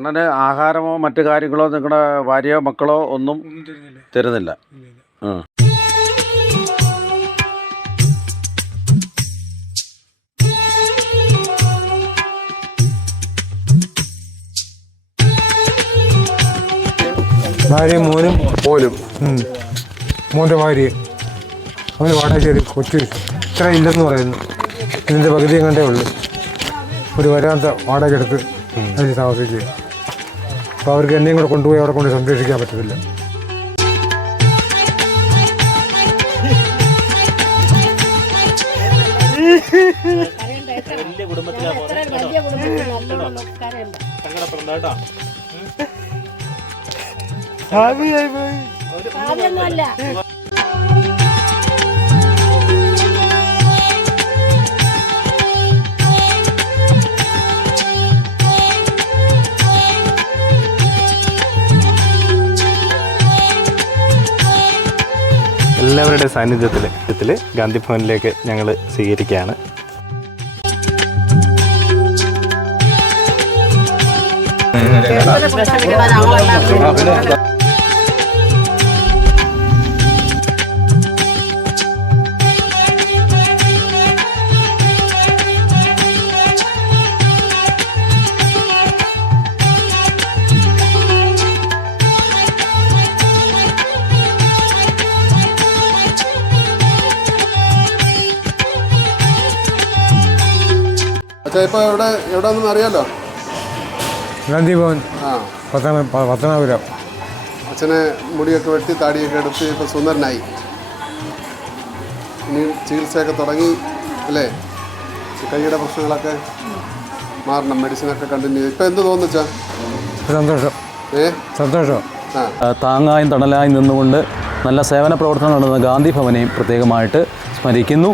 അണ്ണന് ആഹാരമോ മറ്റു കാര്യങ്ങളോ നിങ്ങളുടെ ഭാര്യയോ മക്കളോ ഒന്നും തരുന്നില്ല. ആ. ഭാര്യയും മോനും? പോലും മോന്റെ മോന്റെ ഭാര്യ. അവന് വാടക കയറി കൊച്ചു ഇത്ര ഇല്ലെന്ന് പറയുന്നു. ഇതിന്റെ പകുതിയും കണ്ടേ ഉള്ളൂ. ഒരു വരാത്ത വാടക എടുത്ത് അതിൽ താമസിക്കുക അപ്പോൾ അവർക്ക് എന്നെയും കൂടെ കൊണ്ടുപോയി അവിടെ കൊണ്ട് സംരക്ഷിക്കാൻ പറ്റത്തില്ല. വലിയ കുടുംബത്തിലാ സങ്കടപ്പെടണ്ട കേട്ടോ. ആദ്യമൊന്നുമല്ല എല്ലാവരുടെ സാന്നിധ്യത്തിൽ ഇതിൽ ഗാന്ധിഭവനിലേക്ക് ഞങ്ങൾ സ്വീകരിക്കുകയാണ്. അച്ഛാ ഇപ്പോൾ എവിടെ എവിടെ ഒന്നും അറിയാലോ? ഗാന്ധി ഭവൻ ആ. പത്തന പത്തനാപുരം. അച്ഛനെ മുടിയൊക്കെ വെട്ടി താടിയൊക്കെ എടുത്ത് ഇപ്പോൾ സുന്ദരനായി. ഇനി ചികിത്സയൊക്കെ തുടങ്ങി അല്ലേ? കൈയുടെ പ്രശ്നങ്ങളൊക്കെ മാറണം മെഡിസിനൊക്കെ കണ്ടിന്യൂ ഇപ്പോൾ എന്ത് തോന്നുന്നു അച്ഛാ? സന്തോഷം. ഏ? സന്തോഷം. താങ്ങായും തണലായും നിന്നുകൊണ്ട് നല്ല സേവന പ്രവർത്തനം നടന്ന ഗാന്ധി ഭവനെയും പ്രത്യേകമായിട്ട് സ്മരിക്കുന്നു.